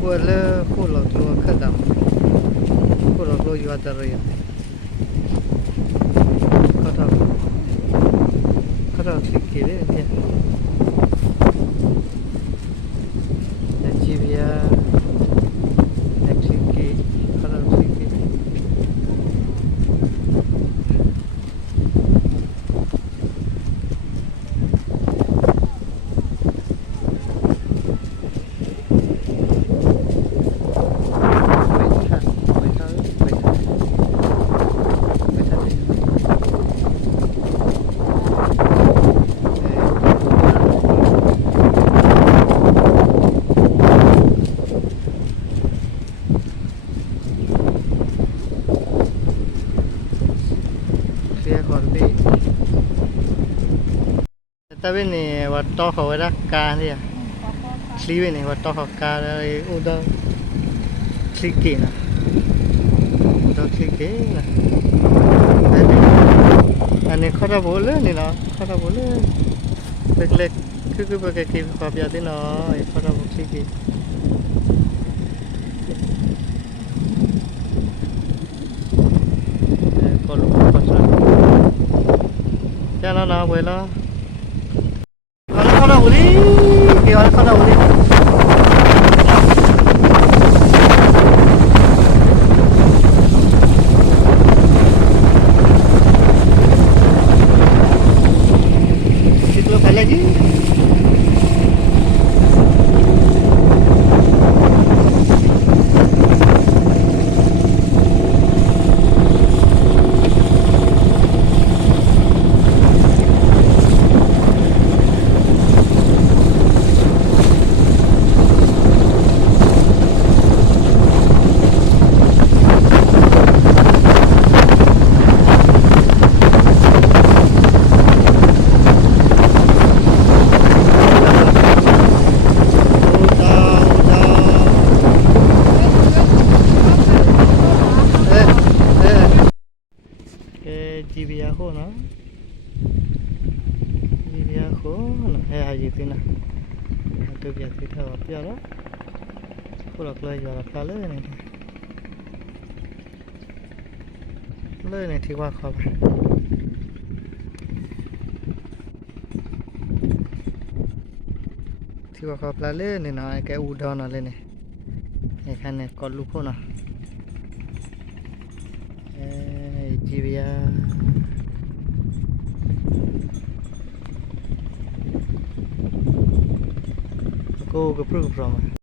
Kuala kulo kulo kadam kulo kulo yuata raya kata kata sikire dia Najibia Najiki kata sikire tapi ni waktu kau ada kah dia, sliwe ni waktu kau kah dari udah sedikit lah, udah sedikit lah. Ani kau dah boleh ni lah, kau dah boleh. Lek cứ pakai kip kau biar dia lah, kau dah boleh sedikit. Kalau kau pasal, jangan nak boleh lah. Kalau boleh, kalau boleh. Kita balik lagi. Jibia ko na hai hai gì na tôi biết thì thao biết đó cô lọc lời giờ lọc lời này thì qua khó thì qua khó lời này nó cái u đòn nó lên này cái khăn này còn lúp không nào Jibia cô có proof from